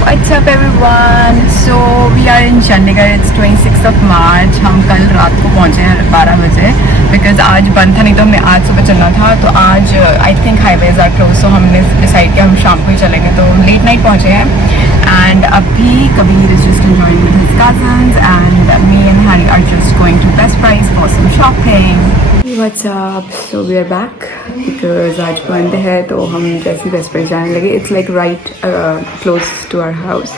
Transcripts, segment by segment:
What's up everyone? So we are in Chandigarh. It's 26th of March. हम कल रात को पहुँचे हैं 12 बजे बिकॉज आज बंद था, नहीं तो हमें आज सुबह चलना था. तो आज I think highways are close, तो हमने डिसाइड किया हम शाम को ही चलेंगे. तो लेट नाइट पहुँचे हैं. एंड अभी Kabir is just enjoying with his cousins and me and Harry are just going to Best Price for some shopping. What's up? So we are back because आज बंद है. तो हम जैसे बेस्ट प्राइस जाने लगे. It's like right close to our house.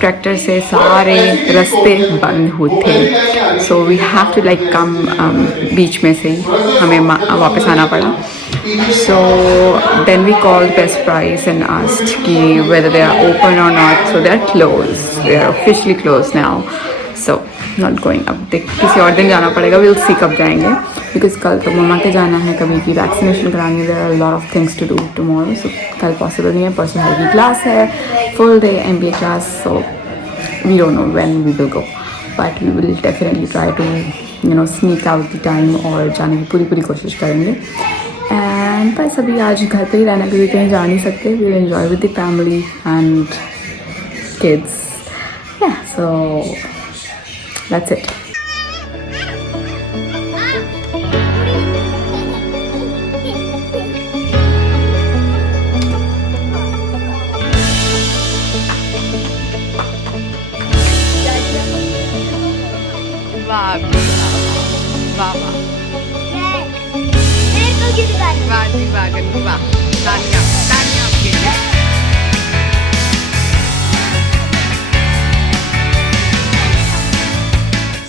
Tractor से सारे रास्ते बंद होते, so we have to like come बीच में से ही हमें वापस आना पड़ा. So then we called Best Price and asked कि whether they are open or not. So they are closed. They are officially closed now. So not going. अब देख किसी और दिन जाना पड़ेगा. विल सी कब जाएंगे बिकॉज कल तो मम्मा के जाना है, कभी की वैक्सीनेशन करानी. There are lot of things to do tomorrow. So कल पॉसिबल नहीं है. परसों हर की क्लास है, full day MBA class. So we don't know when we will go, but we will definitely try to sneak out the time और जाने की पूरी कोशिश करेंगे. एंड बस अभी आज घर पे ही रहना क्योंकि कहीं जा नहीं सकते. We will enjoy with the family and kids. So that's it.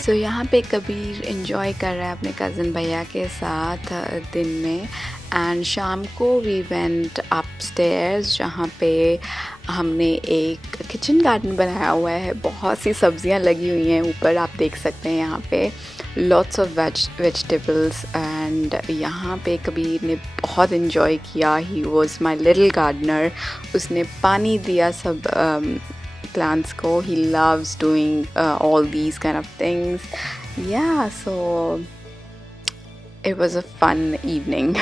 तो यहाँ पे कबीर इन्जॉय कर रहा है अपने कज़न भैया के साथ दिन में. एंड शाम को वी वेंट अपस्टेयर्स जहाँ पे हमने एक किचन गार्डन बनाया हुआ है. बहुत सी सब्जियाँ लगी हुई हैं ऊपर, आप देख सकते हैं यहाँ पे. Lots of vegetables. एंड यहाँ पे कबीर ने बहुत इन्जॉय किया. He was my little gardener. उसने पानी दिया सब plants ko. He loves doing all these kind of things. Yeah, so it was a fun evening.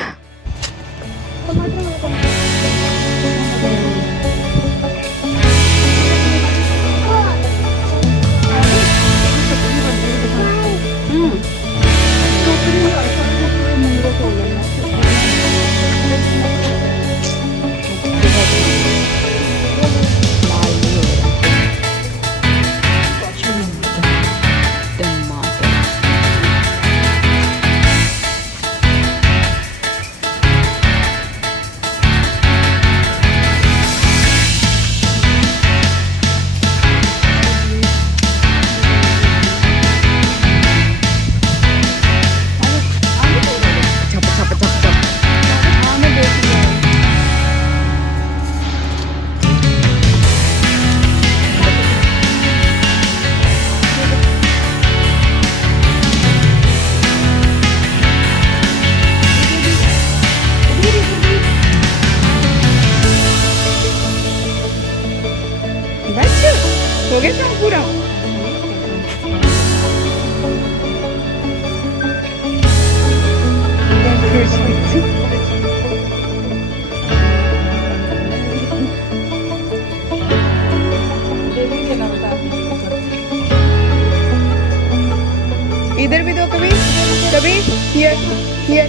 हो गया काम पूरा. इधर भी दो कभी हियर.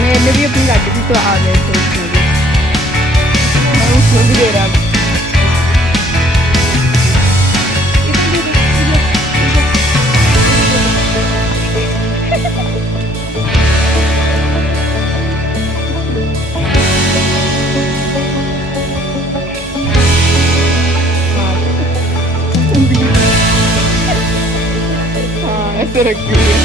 मैंने भी अपनी गाड़ी थी तो आ गए थे उसमें भी. मैं उसमें भी दे रहा. हाँ ऐसे रखी हुई है.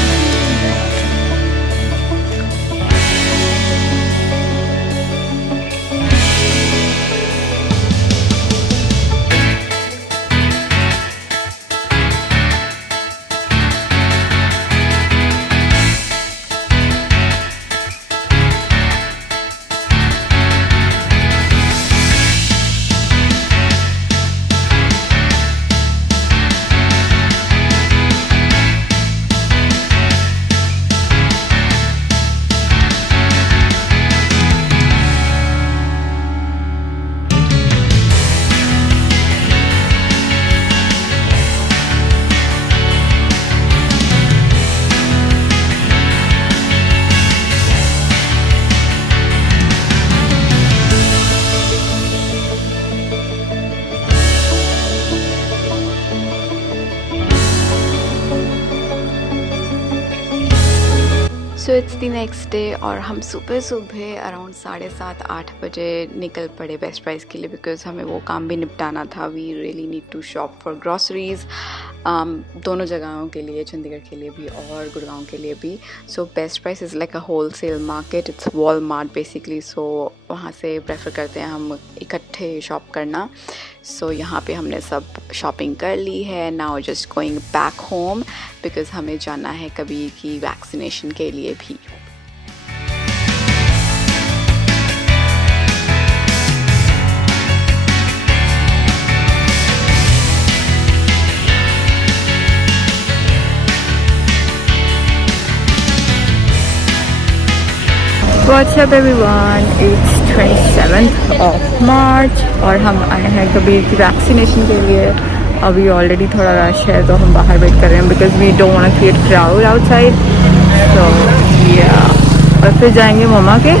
So it's the next day और हम सुबह सुबह अराउंड 7:30-8 बजे निकल पड़े बेस्ट प्राइस के लिए, बिकॉज हमें वो काम भी निपटाना था. We really need to shop for groceries, दोनों जगहों के लिए, चंडीगढ़ के लिए भी और गुड़गांव के लिए भी. So Best Price is like a wholesale market, it's Walmart basically. So वहाँ से प्रेफर करते हैं हम इकट्ठे शॉप करना. सो यहाँ पे हमने सब शॉपिंग कर ली है. Now just going back home because हमें जाना है कबीर की वैक्सीनेशन के लिए भी. What's up everyone? It's 27th of March और हम आए हैं कबीर की वैक्सीनेशन के लिए. अभी ऑलरेडी थोड़ा रश है तो हम बाहर वेट कर रहे हैं because we don't want to create crowd outside. तो या और फिर जाएंगे मम्मा के.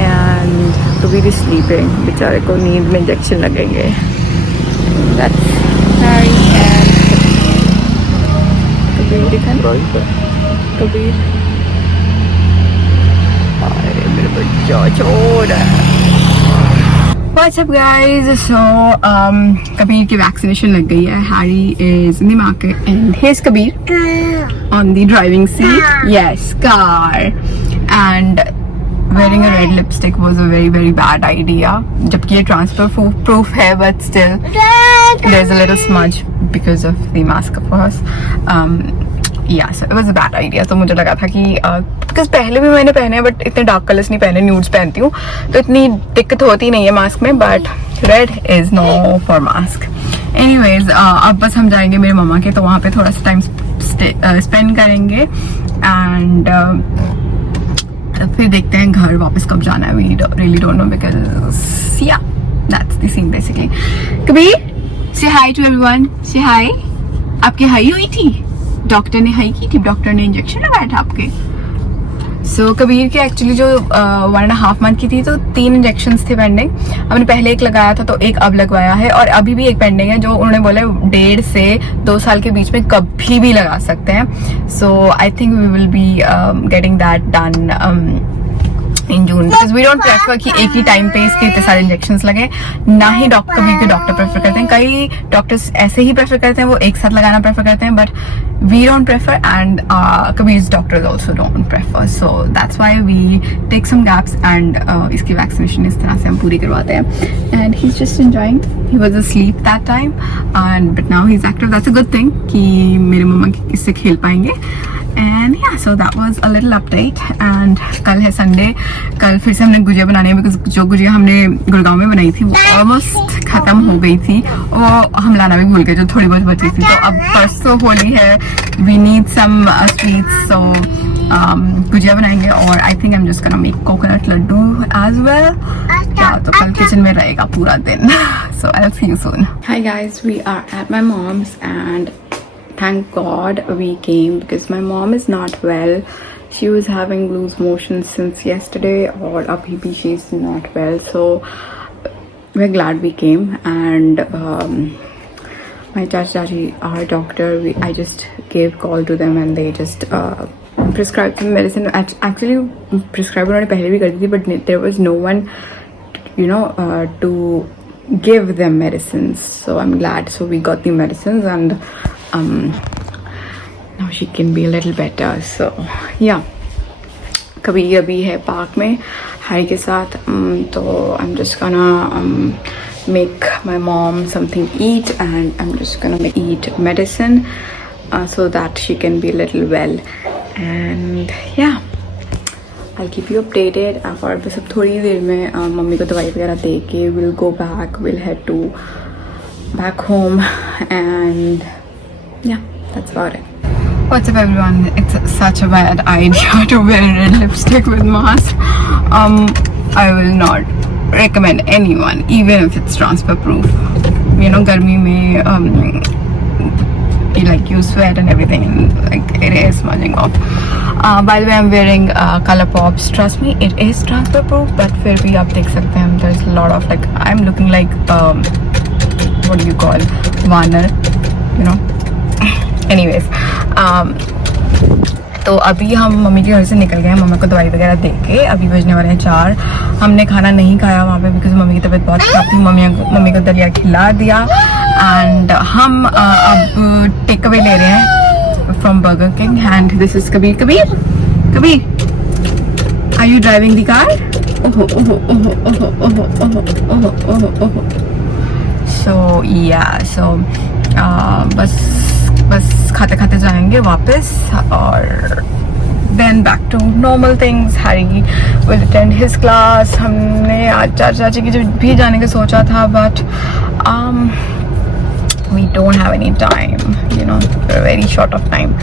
एंड कबीर इज स्लीपिंग, बेचारे को नींद में इंजेक्शन लगेंगे. That's Harry and कबीर दिखा Kabir. What's up guys? So Kabir की वैक्सीनेशन लग गई है. Harry is in the market and here's Kabir on the driving seat. Yes, car. And wearing a red lipstick was a very very bad idea. जबकि ये transfer proof है, but still there's a little smudge because of the mask of course. Yeah, so it was a bad idea. तो मुझे लगा था कि because पहले भी मैंने पहने हैं बट इतने डार्क कलर्स नहीं पहने, न्यूड्स पहनती हूँ तो इतनी दिक्कत होती नहीं है मास्क में. But red is no for mask. Anyways अब बस हम जाएंगे मेरे मम्मा के, तो वहाँ पे थोड़ा सा टाइम स्पेंड करेंगे एंड फिर देखते हैं घर वापस कब जाना है. We really don't know because yeah that's the scene basically. Kabir से hi to everyone. Say hi. आपकी हाई हुई थी? डॉक्टर ने हाई की थी, डॉक्टर ने इंजेक्शन लगाया था आपके. सो कबीर के एक्चुअली जो 1.5 मंथ की थी तो 3 इंजेक्शंस थे पेंडिंग. हमने पहले एक लगाया था तो एक अब लगवाया है और अभी भी एक पेंडिंग है जो उन्होंने बोला 1.5 से 2 साल के बीच में कभी भी लगा सकते हैं. So I think we will be getting that done in June because we don't prefer कि एक ही टाइम पे इसके इतने सारे इंजेक्शंस लगे. ना ही कबीर के डॉक्टर प्रेफर करते हैं. कई डॉक्टर्स ऐसे ही प्रेफर करते हैं, वो एक साथ लगाना प्रेफर करते हैं, but we don't prefer and Kabir's doctors also don't prefer. So that's why we take some gaps and इसकी वैक्सीनेशन इस तरह से हम पूरी करवाते हैं. And he is just enjoying. He was asleep that time and but now he's active. That's a good thing कि मेरे मम्मा इससे खेल पाएंगे. And yeah, so that was a little update. And कल है संडे. कल फिर से हमने गुजिया बनानी है बिकॉज जो गुजिया हमने गुड़गांव में बनाई थी वो ऑलमोस्ट खत्म हो गई थी. वो हम लाना भी भूल गए, जो थोड़ी बहुत बची थी. तो अब परसों होली है, we need some sweets. So gujiya बनाएंगे और I think I am just gonna make coconut laddoo as well. क्या तो कल किचन में रहेगा पूरा दिन. So I'll see you soon. Hi guys, we are at my mom's and thank God we came because my mom is not well. She was having loose motion since yesterday or abhi bhi she's not well. So we're glad we came and my chachi, our doctor, I just gave call to them and they just prescribed some medicine. Actually prescribe उन्होंने पहले भी कर दी थी but there was no one to give them medicines. So I'm glad. So we got the medicines and now she can be a little better. So yeah, Kabir अभी है park में Harry के साथ. तो I'm just gonna make my mom something eat and I'm just gonna eat medicine so that she can be a little well. And yeah, I'll keep you updated. और बस अब थोड़ी देर में मम्मी को दवाई वगैरह दे के we'll go back, we'll head to back home and yeah, that's about it. What's up everyone? It's such a bad idea to wear red lipstick with mask. I will not recommend anyone, even if it's transfer proof. You know, गर्मी में like you sweat and everything and like it is smudging off. By the way, I'm wearing ColourPop's. Trust me, it is transfer proof, but फिर भी आप देख सकते हैं there's a lot of like I'm looking like what do you call Warner, you know. Anyways, तो अभी हम mummy के घर से निकल गए हैं, मम्मी को दवाई वगैरह दे के अभी बजने वाले हैं 4। हमने खाना नहीं खाया वहाँ पे बिकॉज मम्मी की तबीयत बहुत खराब थी। मम्मी को दलिया खिला दिया एंड हम अब टेक अवे ले रहे हैं from Burger King. And this is Kabir. Kabir, Kabir, are you driving the car? So yeah, so बस खाते खाते जाएंगे वापस और then back to normal things. Harry will attend his class. हमने आज चाची की जो भी जाने का सोचा था but we don't have any time, you know, we're very short of time,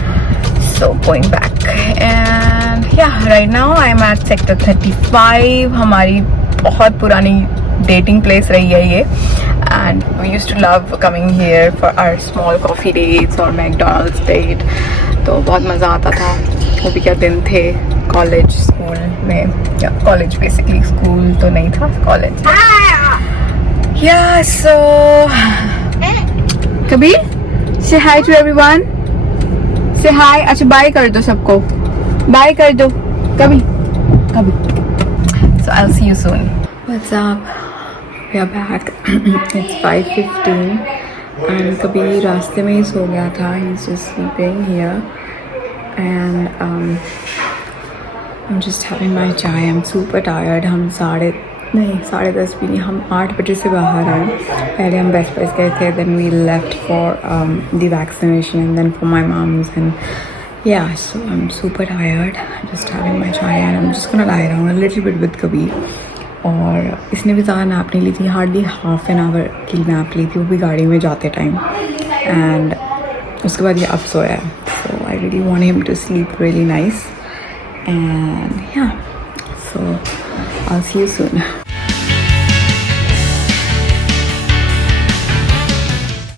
so going back. And yeah, right now I'm at sector 35. हमारी बहुत पुरानी dating place रही है ये, and we used to love coming here for our small coffee dates or McDonald's date. तो बहुत मज़ा आता था। वो भी क्या दिन थे कॉलेज स्कूल में, या कॉलेज बेसिकली, स्कूल तो नहीं था, कॉलेज। या सो कबीर, से हाय टू एवरीवन, से हाय। अच्छा बाय कर दो सबको, बाय कर दो कभी। So I'll see you soon. What's up? We are back. It's 5:15 and Kabir रास्ते में ही सो गया था. He's just sleeping here. And I'm just having my chai. I'm super tired. हम 10:30 भी नहीं, हम 8 बजे से बाहर आए. पहले हम बेस्ट प्राइस गए थे, then we left for the vaccination and then for my mom's, and yeah, so I'm super tired. Just having my chai and I'm just gonna lie down a little bit with Kabir. और इसने भी ज़्यादा nap नहीं ली थी, hardly half an hour की nap ली थी, वो भी गाड़ी में जाते टाइम. एंड उसके बाद ये अब सोया है. So I really want him to sleep really nice. And yeah, so I will see you soon.